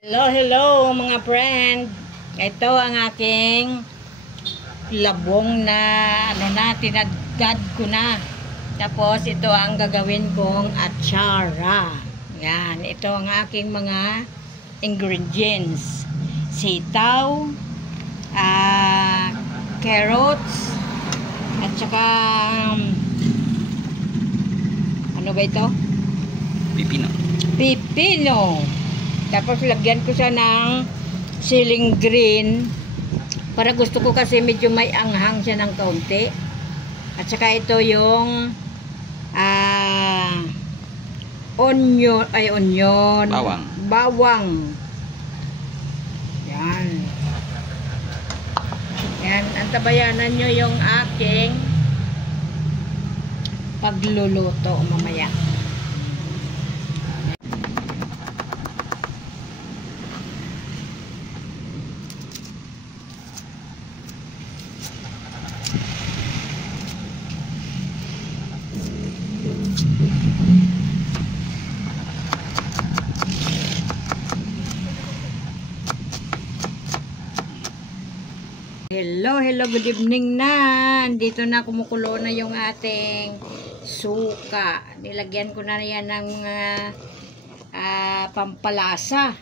Hello mga friend. Ito ang aking labong na tinadad ko na. Tapos ito ang gagawin kong atsara. Yan, ito ang aking mga ingredients. Sitaw, carrots, at saka ano ba ito? Pipino. Tapos lagyan ko siya ng siling green para gusto ko kasi medyo may anghang siya ng kaunti. At saka ito yung onion, bawang. Yan, antabayanan nyo yung aking pagluluto mamaya. Hello, good evening na. Dito na kumukulo na yung ating suka. Nilagyan ko na yan ng pampalasa.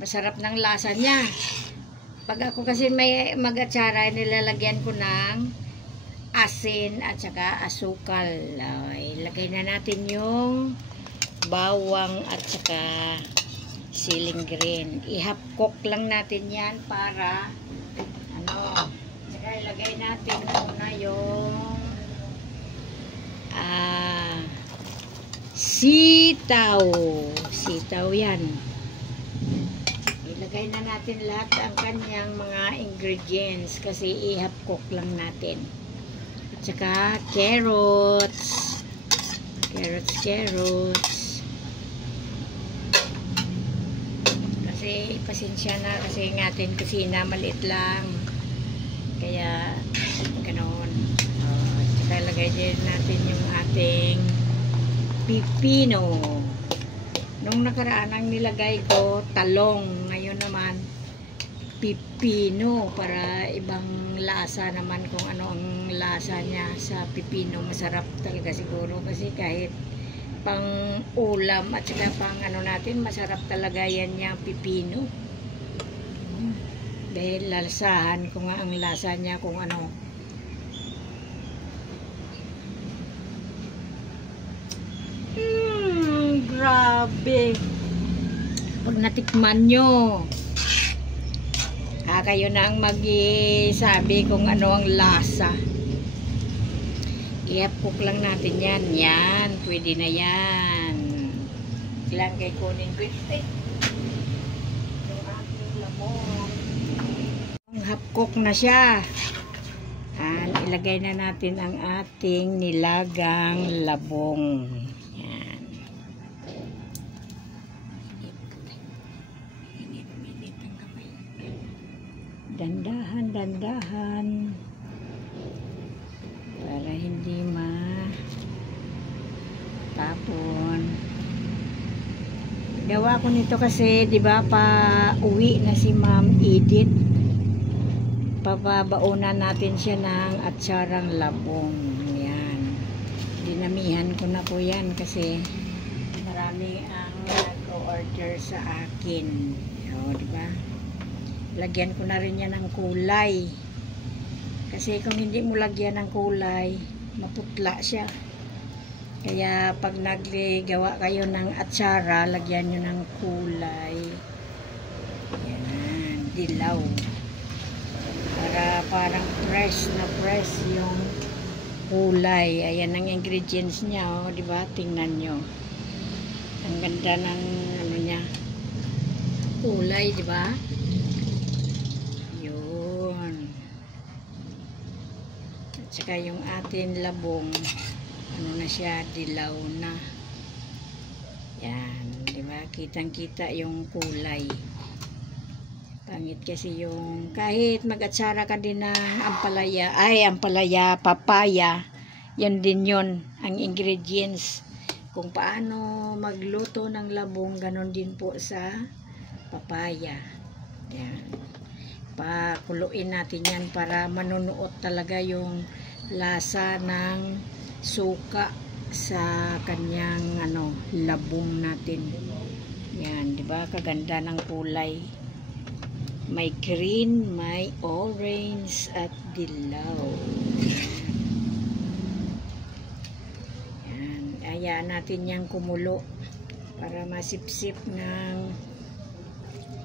Masarap ng lasa niya. Pag ako kasi may mag-atsara, nilalagyan ko ng asin at saka asukal. Ilagay na natin yung bawang at saka siling green. I-half cook lang natin yan para saka ilagay natin muna yung sitaw yan. Ilagay na natin lahat ang kanyang mga ingredients kasi i-half cook lang natin. At saka carrots, kasi pasensya na kasi ng ating kusina maliit lang. Kaya, ganoon. Saka ilagay din natin yung ating pipino. Nung nakaraan ang nilagay ko, talong. Ngayon naman, pipino. Para ibang lasa naman kung ano ang lasa niya sa pipino. Masarap talaga siguro. Kasi kahit pang ulam at saka pang natin, masarap talaga yan niya pipino. Dahil lasahan ko nga ang lasa niya kung ano. Grabe. Pag natikman nyo, kayo na ang mag-sabi kung ano ang lasa. I-half cook lang natin yan. Yan, pwede na yan. Ilang kay kunin ko ito. Half cook na siya. Ilagay na natin ang ating nilagang labong. Yan. Dandahan para hindi matapon. Gawa ko nito kasi 'di ba pa uwi na si Ma'am Edith. Papabaonan natin siya ng atsarang labong. Yan. Dinamihan ko na po yan kasi marami ang nag-order sa akin. Diba? Lagyan ko na rin yan ng kulay. Kasi kung hindi mo lagyan ng kulay, maputla siya. Kaya pag naggawa kayo ng atsara, lagyan nyo ng kulay. Yan. Dilaw. Para parang fresh yung kulay. Ayan ang ingredients niya, diba? Tingnan nyo. Ang ganda ng niya. Kulay, diba? Yun. At saka yung ating labong, na siya, dilaw na. Yan, diba? Kitang-kita yung kulay. Pangit kasi yung kahit mag-atsara ka din ng ampalaya, papaya, yan din yon ang ingredients. Kung paano magluto ng labong, ganon din po sa papaya. Yan. Pakuluin natin yan para manunuot talaga yung lasa ng suka sa kanyang labong natin. Yan, 'di ba? Kaganda ng kulay. May green, may orange at dilaw. Yan, hayaan natin yang kumulo para masipsip ng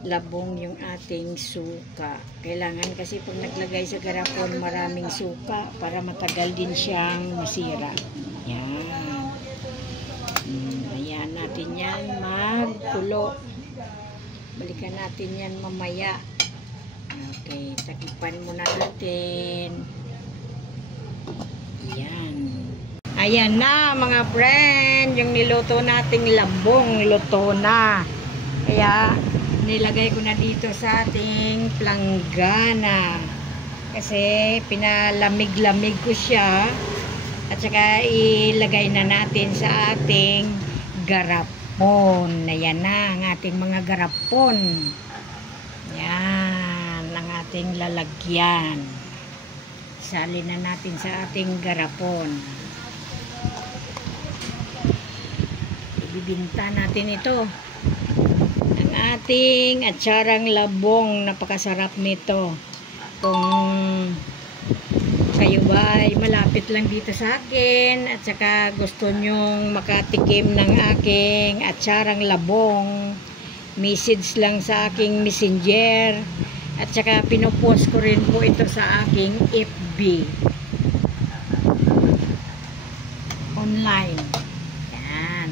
labong yung ating suka. Kailangan kasi pag naglagay sa garapon maraming suka para matagal din siyang masira. Yan. Ayan natin yan magkulo. Balikan natin yan mamaya. Okay, takipan muna natin. Ayan. Ayan na mga friend, yung niluto nating labong luto na. Kaya nilagay ko na dito sa ating planggana kasi pinalamig-lamig ko siya at saka ilagay na natin sa ating garapon. Ayan na ang ating mga garapon. Yan ang ating lalagyan. Salin na natin sa ating garapon. Ibibinta natin ito. Ating atsarang labong, napakasarap nito. Kung kayo ba ay malapit lang dito sa akin at saka gusto nyong makatikim ng aking atsarang labong, message lang sa aking messenger at saka pinopost ko rin po ito sa aking FB online. Yan,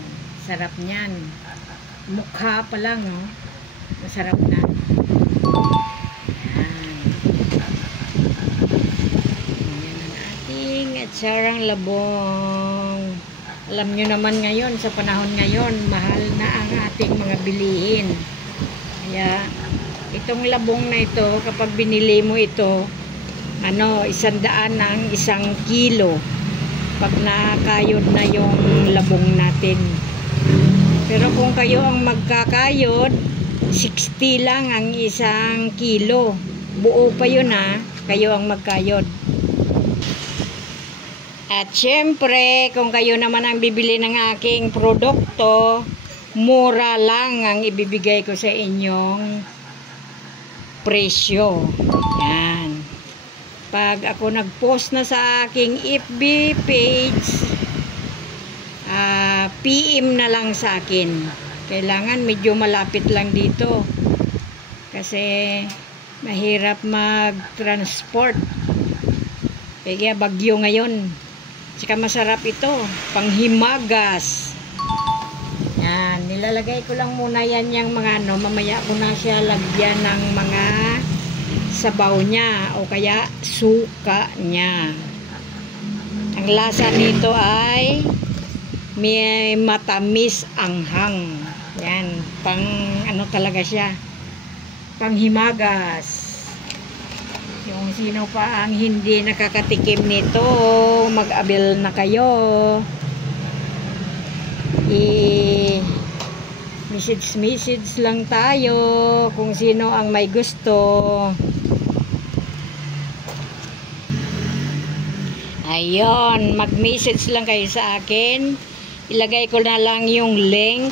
sarap niyan. Mukha pa lang, no? Masarap na. Ayan. Ayan ang ating atsarang labong. Alam nyo naman ngayon, sa panahon ngayon, mahal na ang ating mga bilihin. Kaya, itong labong na ito, kapag binili mo ito, 100 ang 1 kilo. Pag nakakayod na yung labong natin. Pero kung kayo ang magkakayod, 60 lang ang 1 kilo. Buo pa yun ha, kayo ang magkayod. At syempre, kung kayo naman ang bibili ng aking produkto, mura lang ang ibibigay ko sa inyong presyo. Yan. Pag ako nag-post na sa aking FB page, PM na lang sa akin. Kailangan medyo malapit lang dito kasi mahirap mag-transport kaya bagyo ngayon. Saka masarap ito, panghimagas. Yan, nilalagay ko lang muna yan yung mga mamaya ko na siya lagyan ng mga sabaw niya o kaya suka niya. Ang lasa nito ay may matamis anghang. Yan, pang talaga siya. Panghimagas. Yung sino pa ang hindi nakakatikim nito, mag-abil na kayo. Message lang tayo kung sino ang may gusto. Ayun, mag-message lang kayo sa akin. Ilagay ko na lang yung link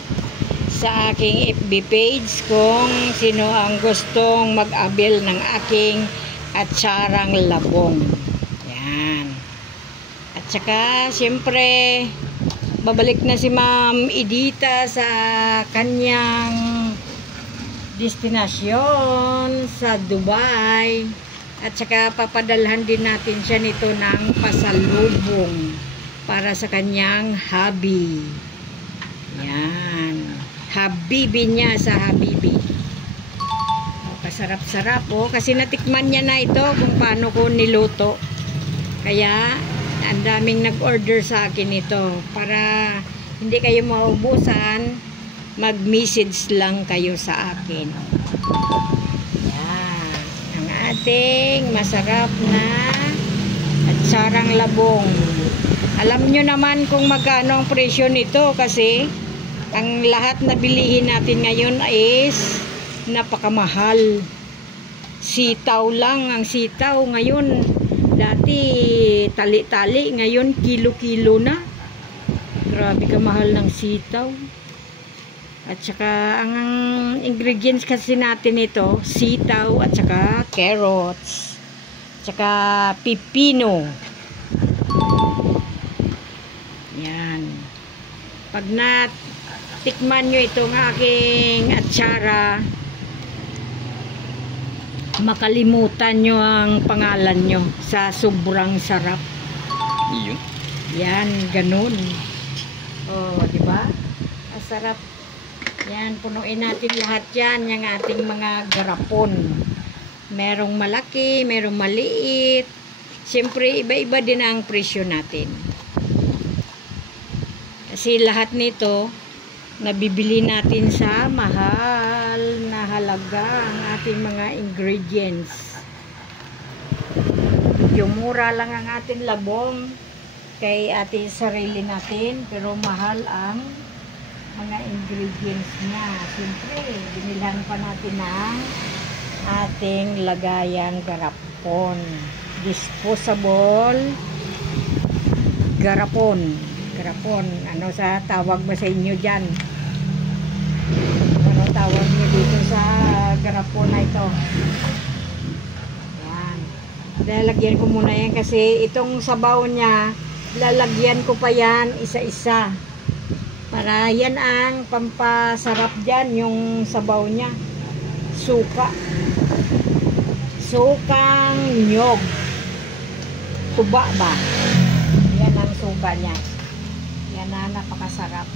sa aking FB page kung sino ang gustong mag-abil ng aking atsarang labong. Yan. At saka, siyempre, babalik na si Ma'am Edita sa kanyang destinasyon sa Dubai. At saka, papadalhan din natin siya nito ng pasalubong para sa kanyang hubby. Yan. Habibi niya sa Habibi. Pasarap-sarap po. Kasi natikman niya na ito kung paano ko niluto. Kaya, ang daming nag-order sa akin ito. Para hindi kayo maubusan, mag-message lang kayo sa akin. Yan. Ang ating masarap na atsarang labong. Alam nyo naman kung magkano ang presyo nito kasi ang lahat na bilihin natin ngayon is napakamahal. Sitaw lang ang sitaw ngayon. Dati tali-tali, ngayon kilo-kilo na. Grabe kamahal ng sitaw. At saka ang ingredients kasi natin ito, sitaw at saka carrots. At saka pipino. Yan. Pag natikman nyo itong aking atsara, makalimutan nyo ang pangalan nyo sa sobrang sarap. Iyo. Yan, ganun. Oh, di ba? Ang sarap. Yan, punuin natin lahat yan, yung ating mga garapon. Merong malaki, merong maliit. Siyempre, iba-iba din ang presyo natin. Kasi lahat nito, nabibili natin sa mahal na halaga ang ating mga ingredients. Yung mura lang ang ating labong kay ating sarili natin, pero mahal ang mga ingredients niya. Siyempre, binilhan pa natin ang ating lagayan garapon. Disposable garapon. Garapon. Ano sa tawag mo sa inyo dyan? Ano tawag niyo dito sa garapon na ito? Yan. Lalagyan ko muna yan kasi itong sabaw niya, lalagyan ko pa yan isa-isa. Para yan ang pampasarap dyan, yung sabaw niya. Suka. Sukang nyog. Tuba ba? Yan ang suka niya. Yan na, napakasarap.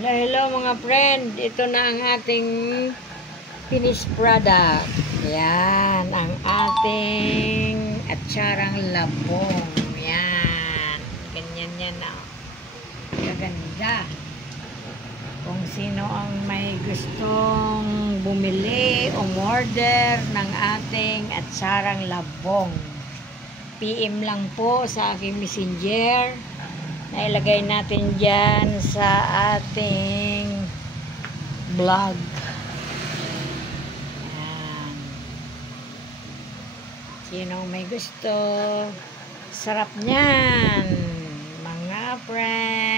Hello mga friend. Ito na ang ating finished product. Yan, ang ating atsarang labong. Yan. Ganyan yan na. Gaganda. Kung sino ang may gustong bumili o order ng ating atsarang labong, PM lang po sa aking messenger. Nailagay natin dyan sa ating vlog. Yan. Sino may gusto, sarap niyan mga friends.